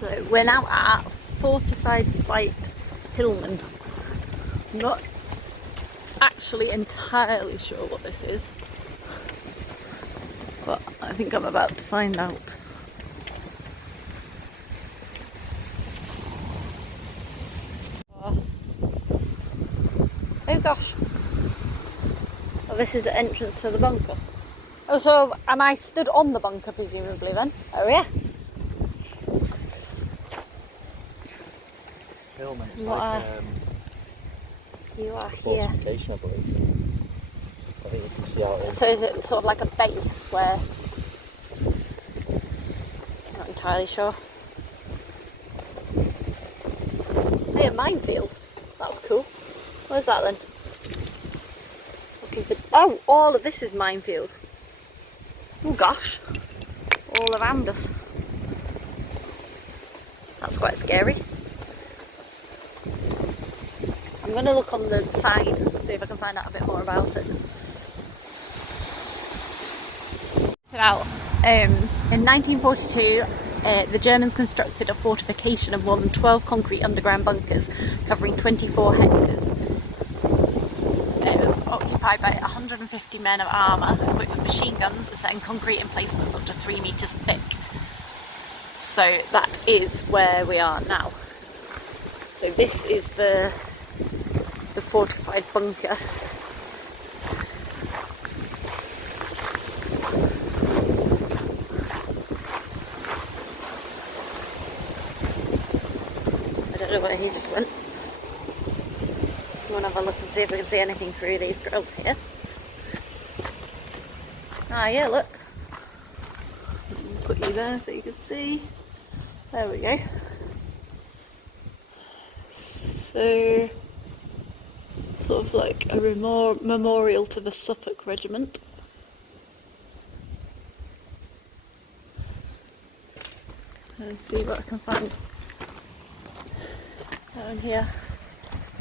So we're now at fortified site Hillman. I'm not actually entirely sure what this is, but I think I'm about to find out. Oh gosh. Well, this is the entrance to the bunker. Oh, so am I stood on the bunker presumably then? Oh yeah. Hillman, it's What like you are here. fortification, I believe. I think you can see out in. So is it sort of like a base where... I'm not entirely sure. Hey, a minefield. That's cool. Where's that then? Looking for... Oh, all of this is minefield. Oh gosh. All around us. That's quite scary. I'm going to look on the sign and see if I can find out a bit more about it. In 1942, the Germans constructed a fortification of more than 12 concrete underground bunkers covering 24 hectares. It was occupied by 150 men of armour equipped with machine guns and set in concrete emplacements up to 3 metres thick. So that is where we are now. So this is the fortified bunker. I don't know where he just went. You want to have a look and see if we can see anything through these grills here. Ah yeah, look. Put you there so you can see. There we go. So, sort of like a memorial to the Suffolk Regiment. Let's see what I can find down here.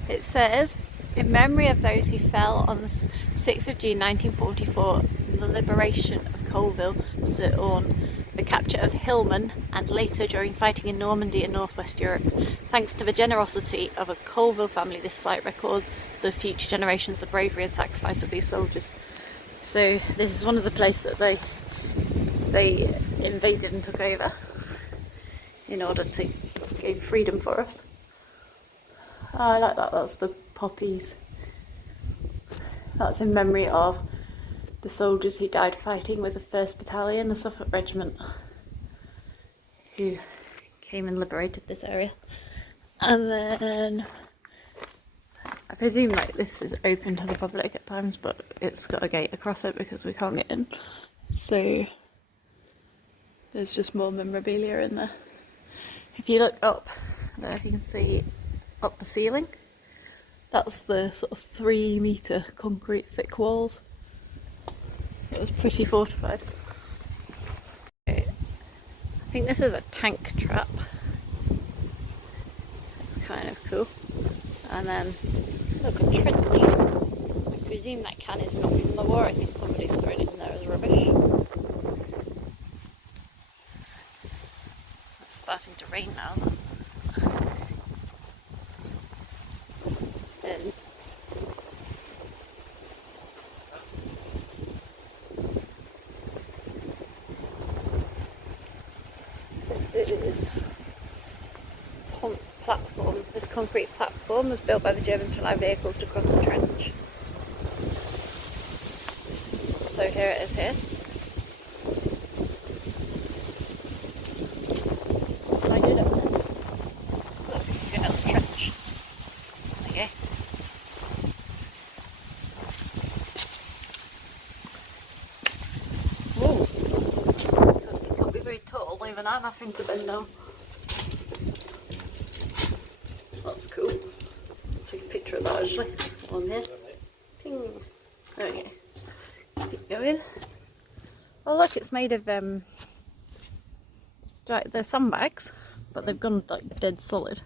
It says, in memory of those who fell on the 6th of June 1944 in the liberation of Colville, Sir the capture of Hillman, and later during fighting in Normandy and northwest Europe. Thanks to the generosity of a Colville family, this site records the future generations, the bravery and sacrifice of these soldiers. So this is one of the places that they invaded and took over in order to gain freedom for us. Oh, I like that, that's the poppies. That's in memory of the soldiers who died fighting with the 1st Battalion, the Suffolk Regiment, who came and liberated this area. And then I presume like this is open to the public at times, but it's got a gate across it because we can't get in. So there's just more memorabilia in there. If you look up, I don't know if you can see up the ceiling, that's the sort of 3 metre concrete thick walls. It was pretty fortified. Okay. I think this is a tank trap. It's kind of cool. And then, look, a trench. I presume that can is not from the war. I think somebody's thrown it in there as rubbish. It's starting to rain now, isn't it? Then this is platform. This concrete platform was built by the Germans to allow vehicles to cross the trench. So here it is here. I did it. Look, you can have the trench. There you go. Whoa. It can't be very tall, even I'm having to bend down. That's cool. Take a picture of that actually. On here. Ping. There we go. Keep going. Oh look, it's made of right, they're sandbags, but they've gone like dead solid.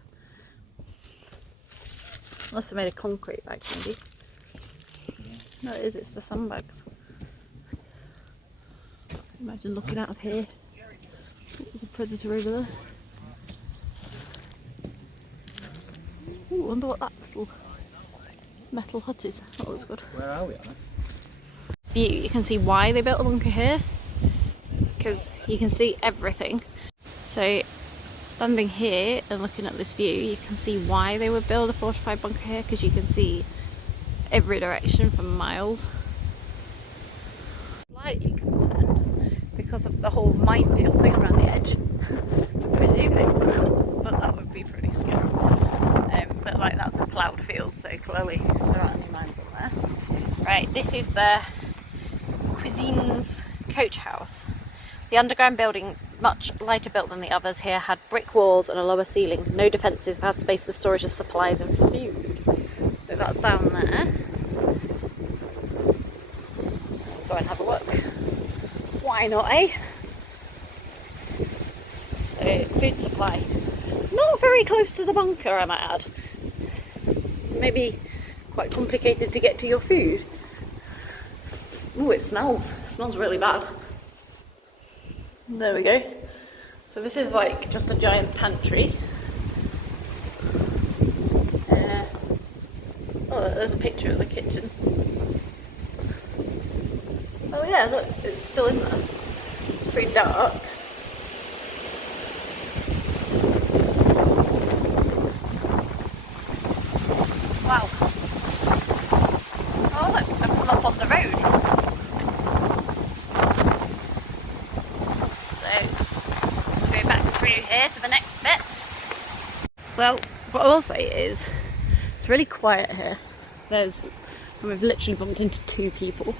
Unless they're made of concrete bags maybe. No it is, it's the sandbags. Imagine looking out of here. There's a predator over there. Ooh, I wonder what that little metal hut is. That looks good. Where are we, Anna? View, you can see why they built a bunker here, because you can see everything. So standing here and looking at this view, you can see why they would build a fortified bunker here, because you can see every direction for miles. Slightly concerned because of the whole minefield thing around the edge. I presume they would, but that would be pretty scary. But like, that's a ploughed field, so clearly there aren't any mines on there. Right, this is the Cuisine's coach house. The underground building, much lighter built than the others here, had brick walls and a lower ceiling, no defences, but had space for storage of supplies and food. So that's down there. Go and have a look. Why not, eh? So, food supply. Not very close to the bunker, I might add. It's maybe quite complicated to get to your food. Ooh, it smells. It smells really bad. There we go. So this is like just a giant pantry. Oh, there's a picture of the kitchen. Oh yeah, look, it's still in there. It's pretty dark. Wow. Oh look, I've come up on the road. So, we'll go back through here to the next bit. Well, what I will say is, it's really quiet here. We've literally bumped into 2 people.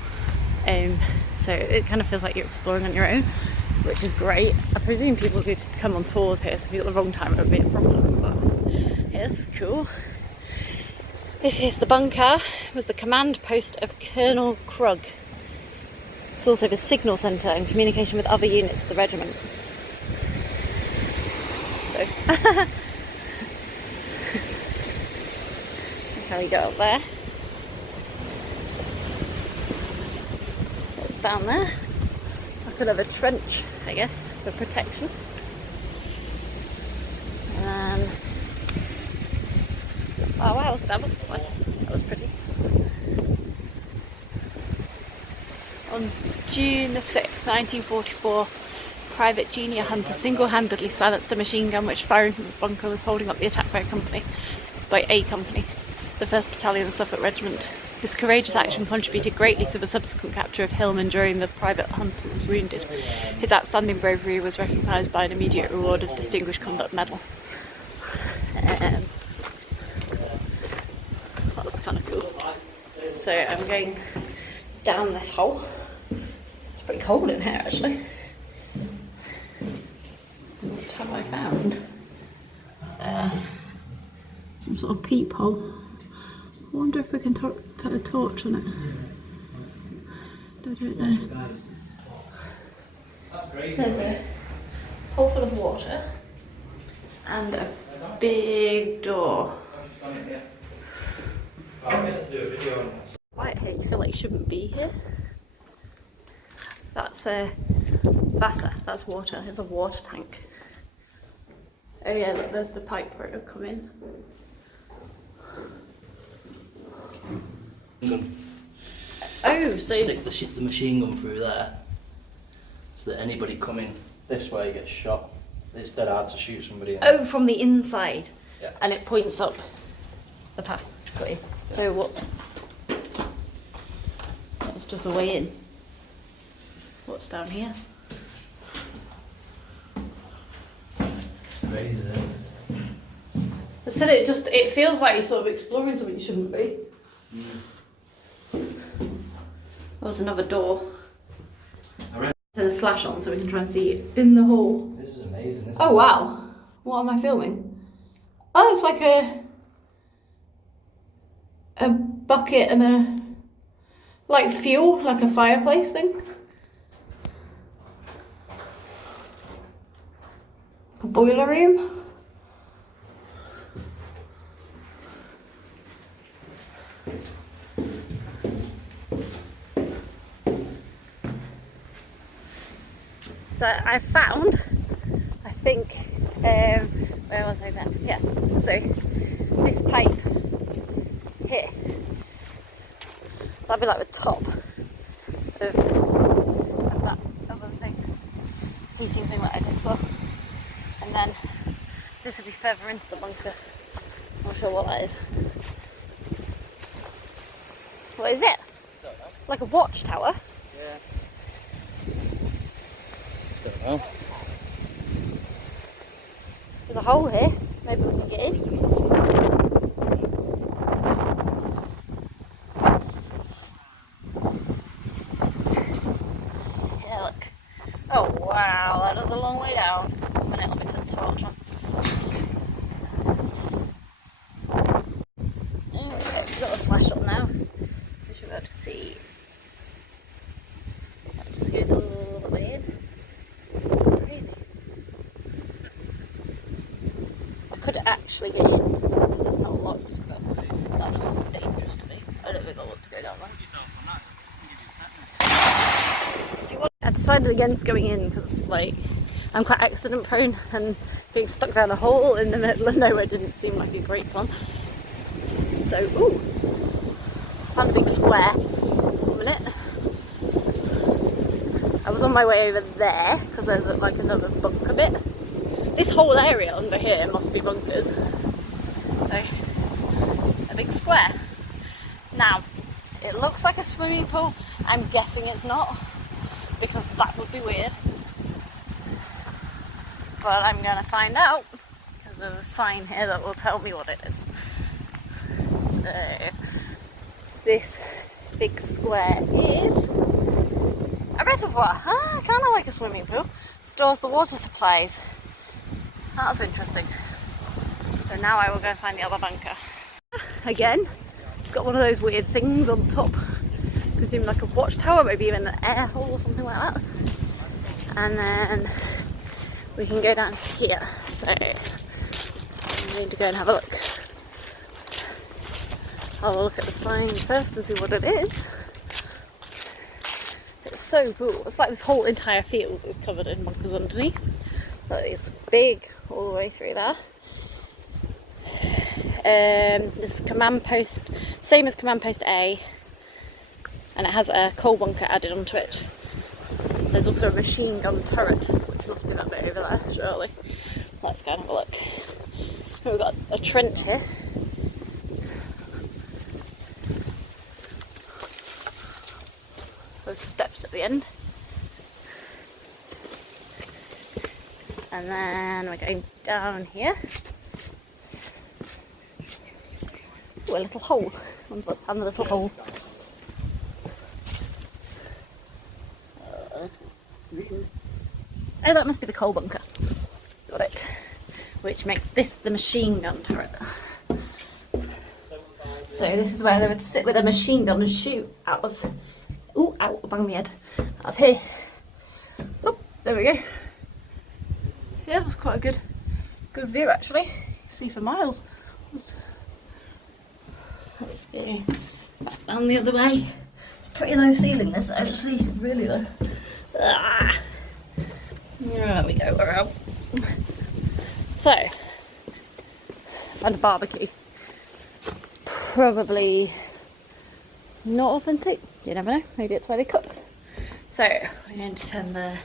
So it kind of feels like you're exploring on your own, which is great. I presume people could come on tours here, so if you're at the wrong time it would be a problem, but yeah, it's cool. This is the bunker. It was the command post of Colonel Krug. It's also the signal centre and communication with other units of the regiment. So, look how you go up there. What's down there? Like another trench, I guess, for protection. And then, oh wow, look at that butterfly. That was pretty. On June the 6th, 1944, Private Junior Hunter single-handedly silenced a machine gun which, firing from its bunker, was holding up the attack by a company, the 1st Battalion of Suffolk Regiment. This courageous action contributed greatly to the subsequent capture of Hillman during the Private Hunter was wounded. His outstanding bravery was recognised by an immediate reward of Distinguished Conduct Medal. That's kind of cool. So I'm going down this hole. It's pretty cold in here actually. What have I found? Some sort of peephole. I wonder if we can put a torch on it. I don't know. There's a hole full of water and a big door. Quiet here, you feel like you shouldn't be here. That's a Vasa, that's water, it's a water tank. Oh yeah, look, there's the pipe for it to come in. Oh, so stick the machine gun through there, so that anybody coming this way gets shot. It's dead hard to shoot somebody in. Oh, from the inside. Yeah. And it points up the path. Got you. Yeah. So that's just a way in. What's down here? Crazy, I said it feels like you're sort of exploring something you shouldn't be. There's another door. Turn the flash on so we can try and see in the hole. This is amazing, isn't it? Oh wow. What am I filming? Oh, it's like a bucket and a like fuel, like a fireplace thing. Like a boiler room. So I found, I think, where was I then? Yeah, so this pipe here, that'd be like the top of that other thing, heating thing that I just saw. And then this would be further into the bunker. I'm not sure what that is. What is it? Don't know. Like a watchtower? Yeah. Don't know. There's a hole here. Maybe we can get in. Yeah, look. Oh wow, that is a long way down. A minute, let me turn the torch on. There we go, we've got a flash on now. We should be able to see. That just goes all the way in. Crazy. I could actually get in because it's not locked, but that just looks dangerous to me. I don't think I want to go down there. I decided against going in because, like, I'm quite accident prone and being stuck down a hole in the middle of nowhere didn't seem like a great plan. So, ooh, found a big square. 1 minute. I was on my way over there because there's like another bunker bit. This whole area under here must be bunkers. So, a big square. Now, it looks like a swimming pool. I'm guessing it's not, because that would be weird. But I'm going to find out, because there's a sign here that will tell me what it is. So, this big square is a reservoir. Kind of like a swimming pool. Stores the water supplies. That's interesting. So now I will go find the other bunker. Again, got one of those weird things on top. Presume like a watchtower, maybe even an air hole or something like that. And then we can go down here. So we need to go and have a look. I'll look at the sign first and see what it is. It's so cool. It's like this whole entire field is covered in bunkers underneath. So it's big all the way through there. This command post, same as command post A, and it has a coal bunker added onto it. There's also a machine gun turret, which must be that bit over there, surely. Let's go and have a look. We've got a trench here. Those steps at the end. And then we're going down here. Ooh, a little hole. And a little hole. Oh, that must be the coal bunker. Got it. Which makes this the machine gun turret. So this is where they would sit with a machine gun and shoot out of... Ooh, out, bang my head. Out of here. Oh, there we go. Yeah, it was quite a good view actually. See for miles. Let's go back down the other way. It's pretty low ceiling this actually, really low. Ah. There we go, we're out. So, found a barbecue. Probably not authentic, you never know, maybe it's where they cook. So, we're going to turn the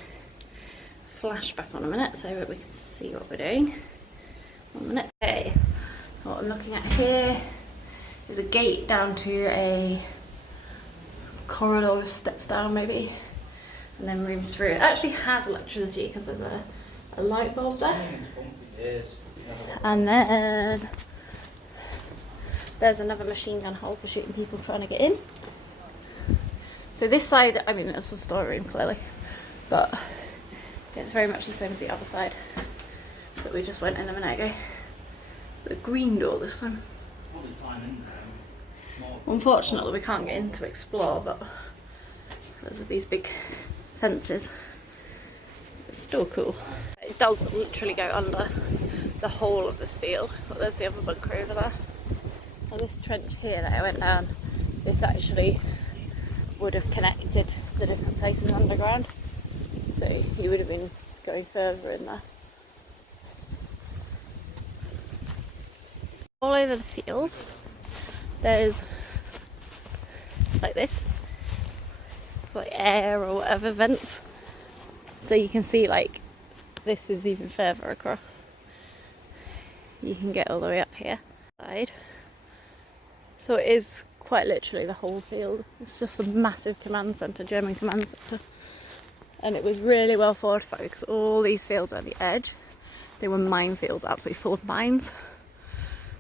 flash back on a minute so that we can see what we're doing. 1 minute. Okay, what I'm looking at here is a gate down to a corridor with steps down maybe, and then rooms through. It actually has electricity because there's a light bulb there. And then there's another machine gun hole for shooting people trying to get in. So this side, I mean, it's a storeroom clearly, but it's very much the same as the other side that we just went in a minute ago. The green door this time. Unfortunately we can't get in to explore, but because of these big fences, it's still cool. It does literally go under the whole of this field, but there's the other bunker over there. Well, this trench here that I went down, this actually would have connected the different places underground, so you would have been going further in there. All over the field there's like this, it's like air or whatever vents, so you can see like this is even further across. You can get all the way up here side. So it is quite literally the whole field. It's just a massive command centre, German command centre, and it was really well fortified because all these fields are at the edge. They were minefields, absolutely full of mines.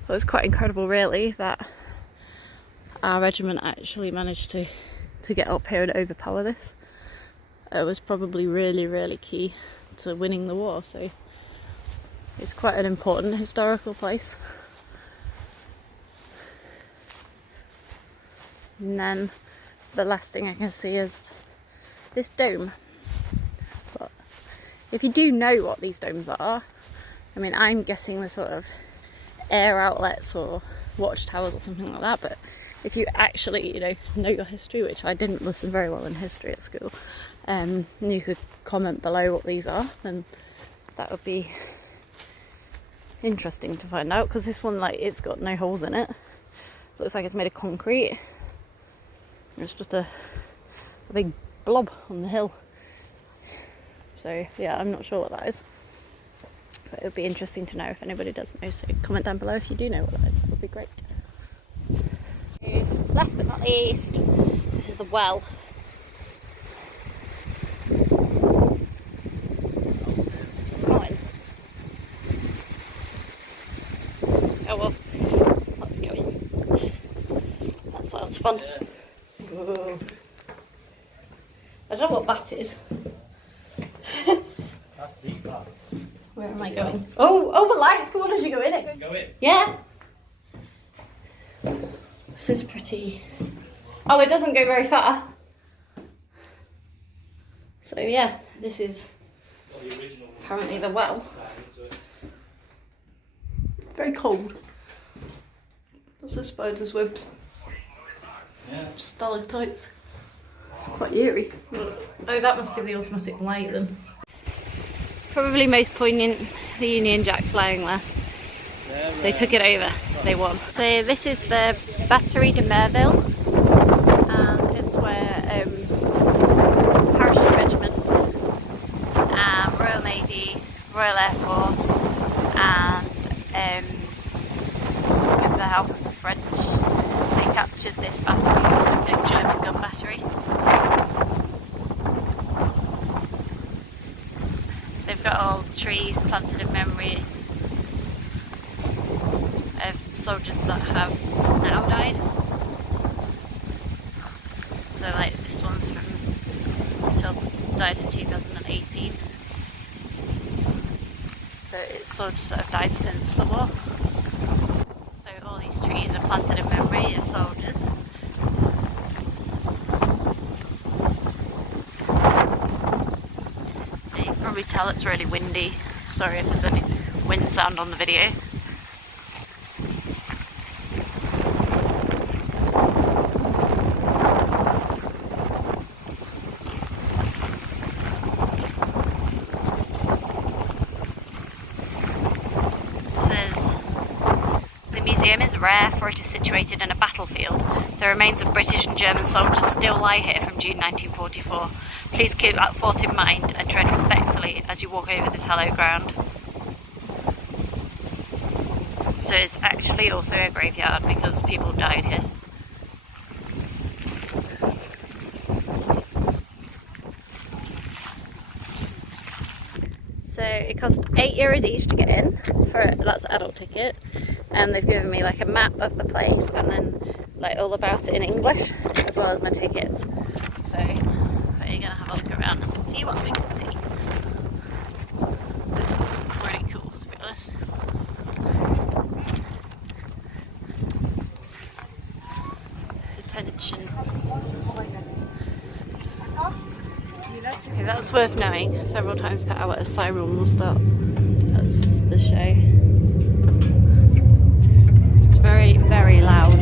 It was quite incredible really that our regiment actually managed to get up here and overpower this. It was probably really key to winning the war, so it's quite an important historical place. And then the last thing I can see is this dome. But if you do know what these domes are, I mean, I'm guessing the sort of air outlets or watchtowers or something like that, but if you actually, you know your history, which I didn't listen very well in history at school, you could comment below what these are, then that would be interesting to find out, because this one, like, it's got no holes in it. It looks like it's made of concrete. It's just a big blob on the hill. So yeah, I'm not sure what that is. But it would be interesting to know if anybody does know, so comment down below if you do know what that is. That would be great. Last but not least, this is the well. Come on. Oh well, let's go in. That sounds fun. Whoa. I don't know what that is. That's deep, that. Where am I going? Oh, the lights go on as you go in it. Go in. Yeah. This is pretty. Oh, it doesn't go very far. So yeah, this is apparently the well. Very cold. That's the spider's webs. Yeah. Stalactites. It's quite eerie. Oh, that must be the automatic light then. Probably most poignant, the Union Jack flying there. They took it over, they won. So this is the Batterie de Merville, and it's where Parachute Regiment, Royal Navy, Royal Air Force, and with the help of the French, they captured this battery, a big German gun battery. They've got all trees planted in memories of soldiers that have now died. So like this one's died in 2018. So it's soldiers that have died since the war. So all these trees are planted in memory of soldiers. You can probably tell it's really windy. Sorry if there's any wind sound on the video. Rare, for it is situated in a battlefield. The remains of British and German soldiers still lie here from June 1944. Please keep that thought in mind and tread respectfully as you walk over this hallowed ground. So it's actually also a graveyard because people died here. So it cost €8 each to get in, that's an adult ticket, and they've given me like a map of the place and then like all about it in English as well as my tickets. So we're gonna have a look around and see what we can see. This looks pretty cool, to be honest. Attention. Okay, that's worth knowing. Several times per hour a siren will start. That's the show. It's very, very loud.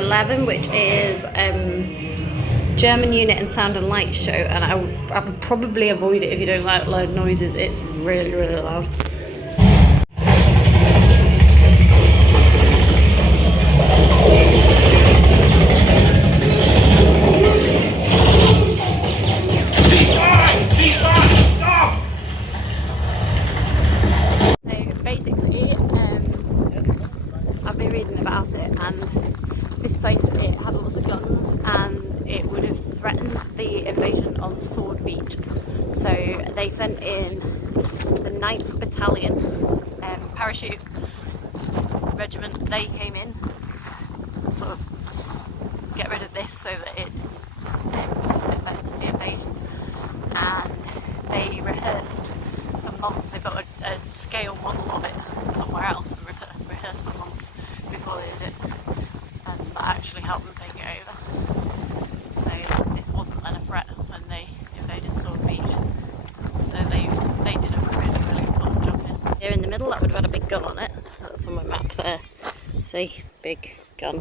11, which is German unit and sound and light show, and I would probably avoid it if you don't like loud noises. It's really, really loud. I've been reading about it, and this place, it had lots of guns and it would have threatened the invasion on Sword Beach. So they sent in the 9th Battalion parachute regiment. They came in, sort of get rid of this so that it affects the invasion. And they rehearsed for months. They built a scale model of it somewhere else and rehearsed for months before they did it, and that actually helped them take it over. So this wasn't then a threat when they invaded Sword Beach. So they did a really, really important job here. Here in the middle, that would have had a big gun on it. That's on my map there. See, big gun,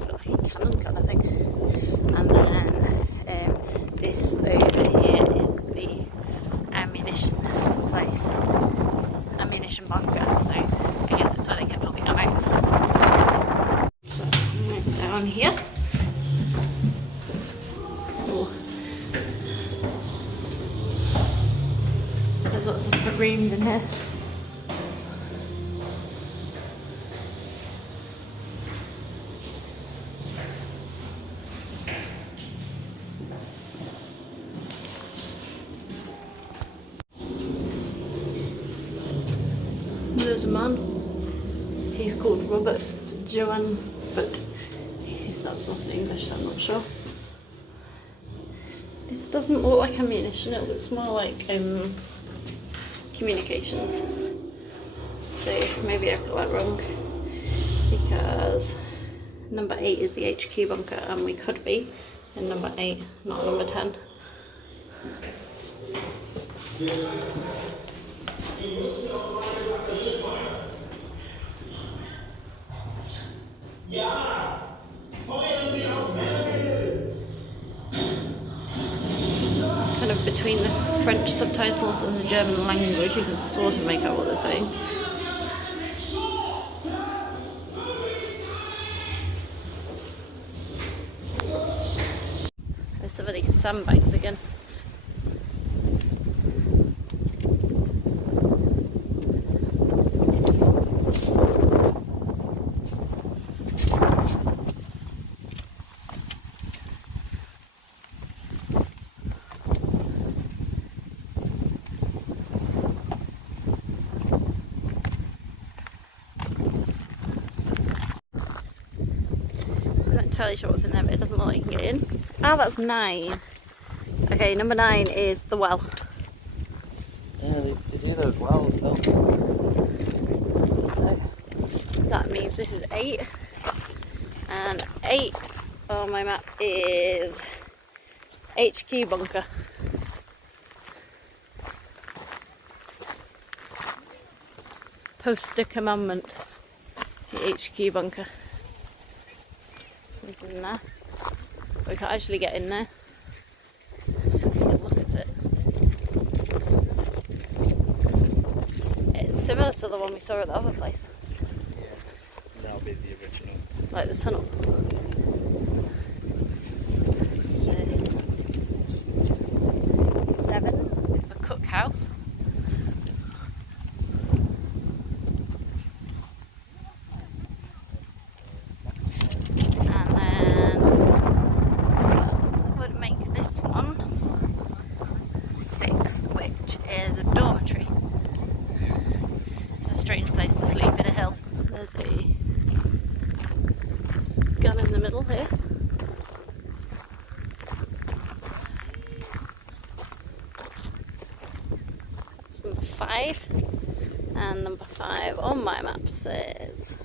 cannon gun I think. And then this over here is the ammunition place, ammunition bunker. So I guess it's where they kept all the ammo. So down here. Ooh. There's lots of different rooms in here. There's a man, he's called Robert Johan, but he's not English, so I'm not sure. This doesn't look like ammunition, it looks more like communications. So maybe I've got that wrong, because number 8 is the HQ bunker and we could be in number 8, not number 10. Kind of between the French subtitles and the German language, you can sort of make out what they're saying. There's some of these sandbags again. Entirely sure what's in there, but it doesn't look like you can get in. Oh, that's 9. Okay, number 9 is the well. Yeah, they do those wells, don't they? So that means this is 8, and 8 on my map is HQ bunker. Post de commandment, the HQ bunker. It's in there. We can't actually get in there. Look at it. It's similar to the one we saw at the other place. Yeah, that'll be the original. Like the tunnel. So, 7 is the cookhouse. Strange place to sleep in a hill. There's a gun in the middle here. It's number 5, and number 5 on my map says,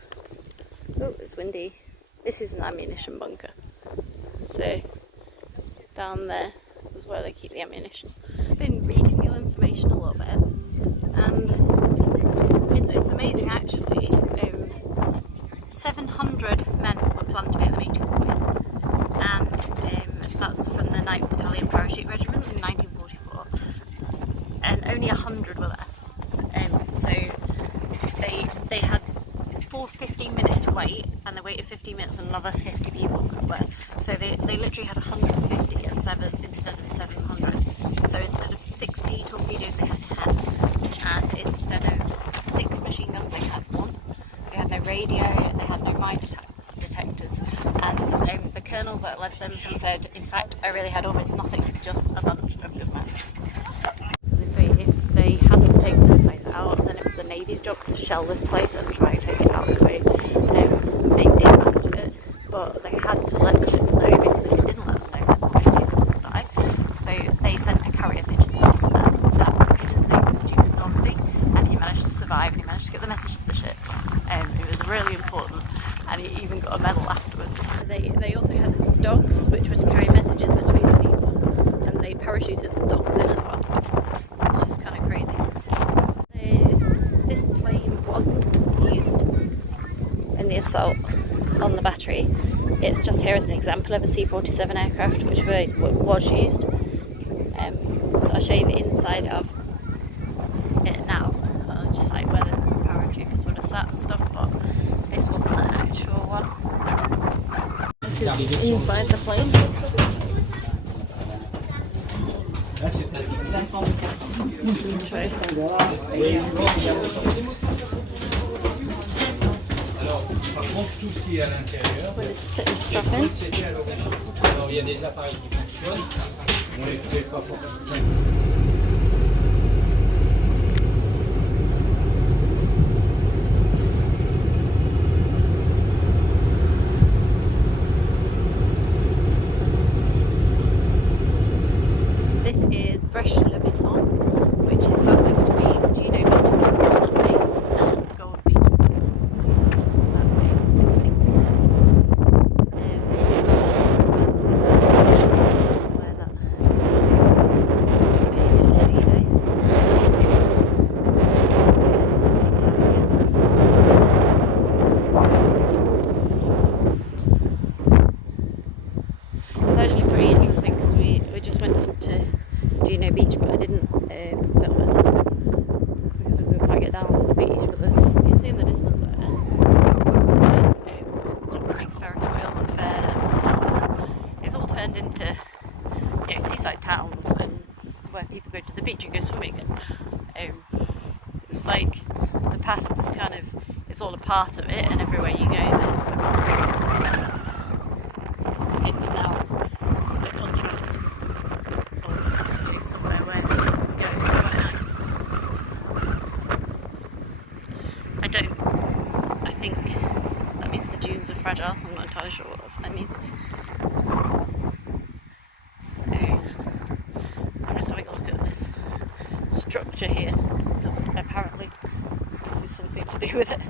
oh, it's windy. This is an ammunition bunker. So down there is where they keep the ammunition. I've been reading the information a little bit, and it's amazing actually. 700 men were planned to be at the meeting point, Battalion Parachute Regiment in 1944, and only 100 were left. So they had full 15 minutes to wait, and they waited 15 minutes and another 50 people were. So they literally had 150 instead of 700. So instead of 60 torpedoes they had 10, and instead of 6 machine guns they had 1. They had no radio, they had no mine detectors, and the colonel that led them, he said, in fact, I really had almost nothing, just a bunch of good men. Because if they hadn't taken this place out, then it was the Navy's job to shell this place and try and take it out. So they did manage it, but they had to let the ships know, because if they didn't let them know, then obviously people would die. So they sent a carrier pigeon, and that pigeon's name was Duke of Normandy, and he managed to survive, and he managed to get the message to the ships. It was really important, and he even got a medal afterwards. They also had dogs, which were to carry messages between the people, and they parachuted the dogs in as well, which is kind of crazy. This plane wasn't used in the assault on the battery. It's just here as an example of a C-47 aircraft, which was used. So I'll show you the inside of it now, just like where the paratroopers would have sat and stuff, but this wasn't the actual one. This is inside the plane. With a sitting strap in. Alors il y a des appareils qui fonctionnent, on les fait pas forcément. This is Brèche-le-Buisson, which is halfway between Juno Beach, which is Normandy, and Gold Beach. That way, I think. This is somewhere that made it on D-Day. This was taken over here. It's actually pretty interesting, because we just went to Juno Beach, but I didn't film it because we couldn't quite get down to the beach. But you can see in the distance there, like big Ferris wheels and fairs and stuff. It's all turned into seaside towns, and where people go to the beach and go swimming. And it's like the past is kind of, it's all a part of it, and everywhere you go there's memories and stuff. It's now the contrast of somewhere where people go. It's quite nice. I think that means the dunes are fragile. I'm not entirely sure what that means. So I'm just having a look at this structure here, because apparently this is something to do with it.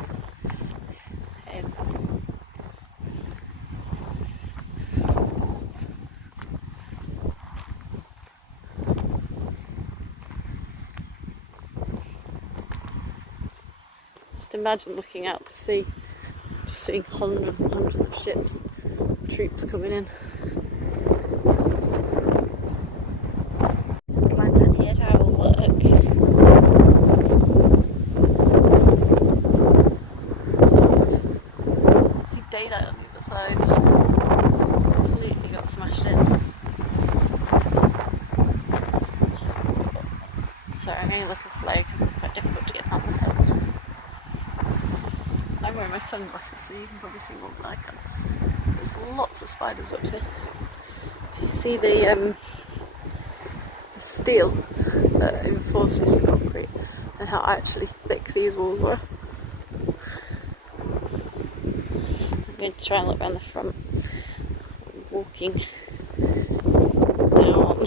Just imagine looking out to sea, just seeing hundreds and hundreds of ships, troops coming in. Just climbed in here to have a look. See daylight on the other side, just completely got smashed in. Sorry, I'm going a little slow because it's quite difficult to get down the hill. I'm wearing my sunglasses, so you can probably see what I'm like. There's lots of spiders up here. You see the steel that reinforces the concrete, and how actually thick these walls are. I'm going to try and look around the front. Walking down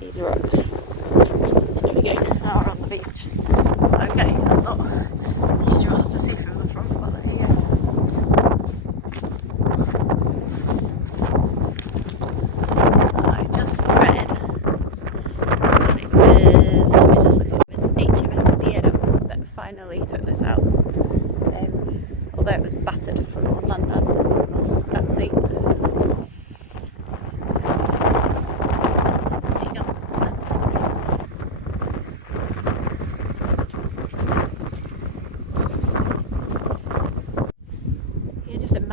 these rocks. There we go, now we're on the beach. Okay, that's not huge amounts to see from the front, but there you go. I just read that it was, let me just look at it, with HMS Diadem that finally took this out. Although it was battered from on land and at sea.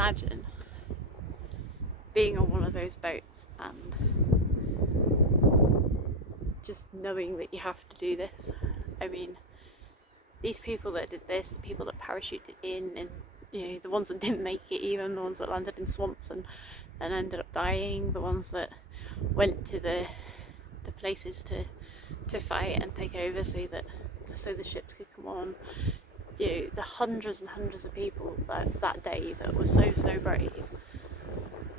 imagine being on one of those boats and just knowing that you have to do this. I mean, these people that did this, the people that parachuted in, and you know, the ones that didn't make it, even the ones that landed in swamps and ended up dying, the ones that went to the places to fight and take over so the ships could come on. You know, the hundreds and hundreds of people that day that were so brave.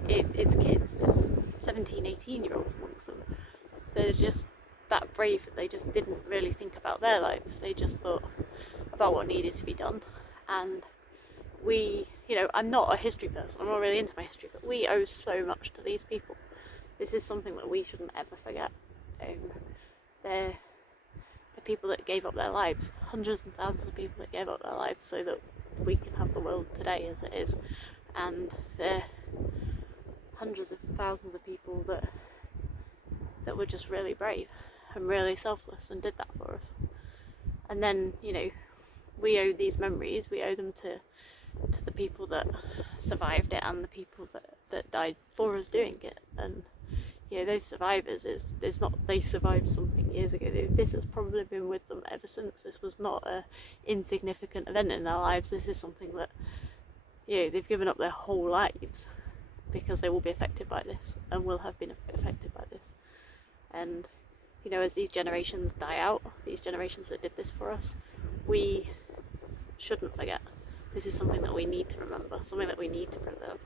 It's kids, there's 17, 18-year-olds amongst them. They're just that brave that they just didn't really think about their lives. They just thought about what needed to be done. And we, you know, I'm not a history person, I'm not really into my history, but we owe so much to these people. This is something that we shouldn't ever forget. They're the people that gave up their lives, hundreds and thousands of people that gave up their lives so that we can have the world today as it is. And they're hundreds of thousands of people that were just really brave and really selfless and did that for us. And then, you know, we owe these memories, we owe them to the people that survived it and the people that died for us doing it. And you know, those survivors, it's not they survived something years ago. This has probably been with them ever since. This was not an insignificant event in their lives. This is something that, you know, they've given up their whole lives because they will be affected by this and will have been affected by this. And you know, as these generations die out, these generations that did this for us, we shouldn't forget. This is something that we need to remember, something that we need to preserve.